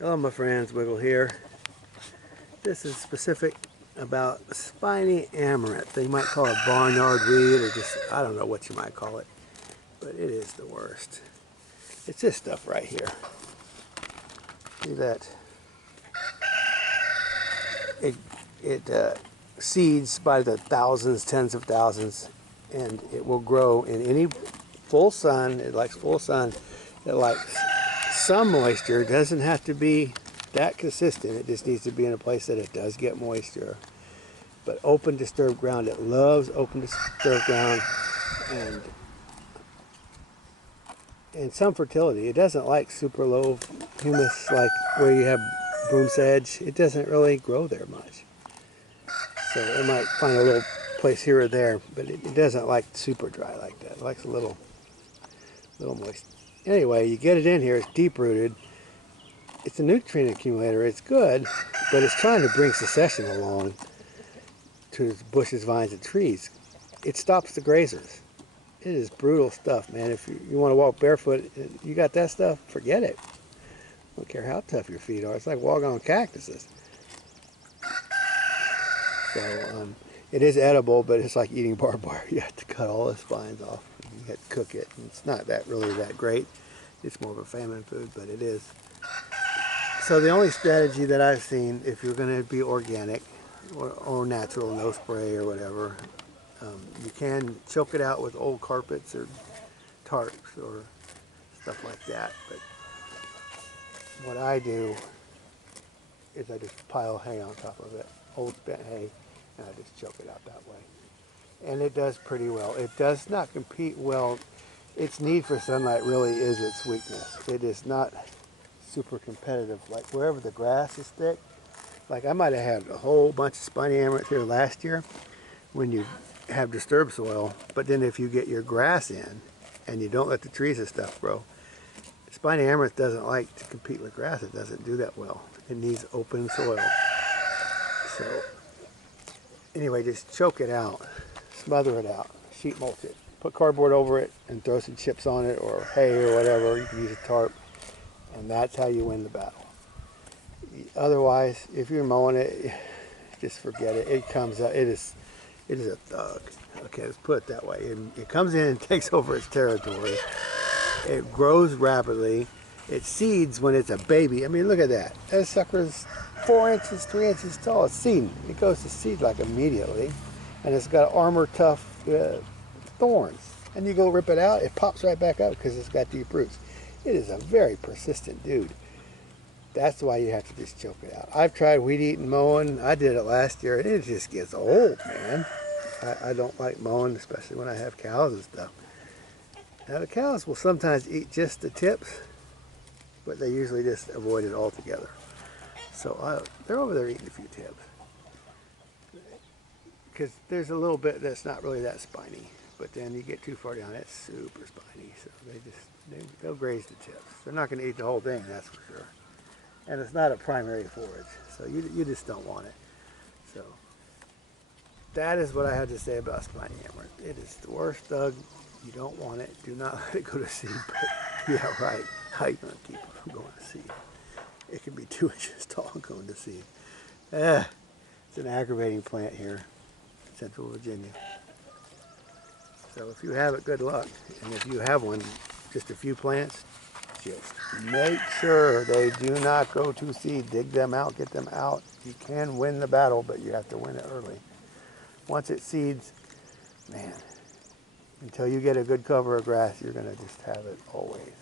Hello my friends, Wiggle here. This is specific about Spiny Amaranth. They might call it barnyard weed or just, I don't know what you might call it. But it is the worst. It's this stuff right here. See that? It seeds by the thousands, tens of thousands, and it will grow in any full sun. It likes full sun. It likes some moisture. It doesn't have to be that consistent. It just needs to be in a place that it does get moisture. But open disturbed ground, it loves open disturbed ground, and some fertility. It doesn't like super low humus like where you have broom sedge. It doesn't really grow there much. So it might find a little place here or there, but it doesn't like super dry like that. It likes a little moist. Anyway, you get it in here, it's deep rooted. It's a nutrient accumulator, it's good, but it's trying to bring succession along to bushes, vines, and trees. It stops the grazers. It is brutal stuff, man. If you want to walk barefoot, you got that stuff, forget it. I don't care how tough your feet are. It's like walking on cactuses. So it is edible, but it's like eating barbwire. You have to cut all the spines off. You have to cook it. And it's not really that great. It's more of a famine food, but it is. So the only strategy that I've seen, if you're going to be organic or natural, no spray or whatever, you can choke it out with old carpets or tarps or stuff like that. But what I do is I just pile hay on top of it, old spent hay, and I just choke it out that way. And it does pretty well. It does not compete well. Its need for sunlight really is its weakness. It is not super competitive. Like wherever the grass is thick, like I might have had a whole bunch of Spiny Amaranth here last year when you have disturbed soil, but then if you get your grass in and you don't let the trees and stuff grow, Spiny Amaranth doesn't like to compete with grass. It doesn't do that well. It needs open soil. So anyway, just choke it out, smother it out, sheet mulch it, put cardboard over it and throw some chips on it or hay or whatever. You can use a tarp, and that's how you win the battle. Otherwise, if you're mowing it, just forget it. It comes up, it is a thug. Okay, let's put it that way. It comes in and takes over its territory. It grows rapidly. It seeds when it's a baby. I mean, look at that. That sucker's 4 inches, 3 inches tall. It's seeding. It goes to seed like immediately. And it's got armor tough thorns. And you go rip it out, it pops right back up because it's got deep roots. It is a very persistent dude. That's why you have to just choke it out. I've tried weed eating mowing. I did it last year. It just gets old, man. I don't like mowing, especially when I have cows and stuff. Now the cows will sometimes eat just the tips, but they usually just avoid it altogether. So they're over there eating a few tips. Because there's a little bit that's not really that spiny, but then you get too far down, it's super spiny. So they'll graze the tips. They're not going to eat the whole thing, that's for sure. And it's not a primary forage, so you just don't want it. So that is what I had to say about Spiny Amaranth. It is the worst thug. You don't want it. Do not let it go to seed. But yeah, right. How are you going to keep it from going to seed? It can be 2 inches tall and going to seed. It's an aggravating plant here in Central Virginia. So if you have it, good luck. And if you have one, just a few plants, just make sure they do not go to seed. Dig them out, get them out. You can win the battle, but you have to win it early. Once it seeds, man, until you get a good cover of grass, you're going to just have it always.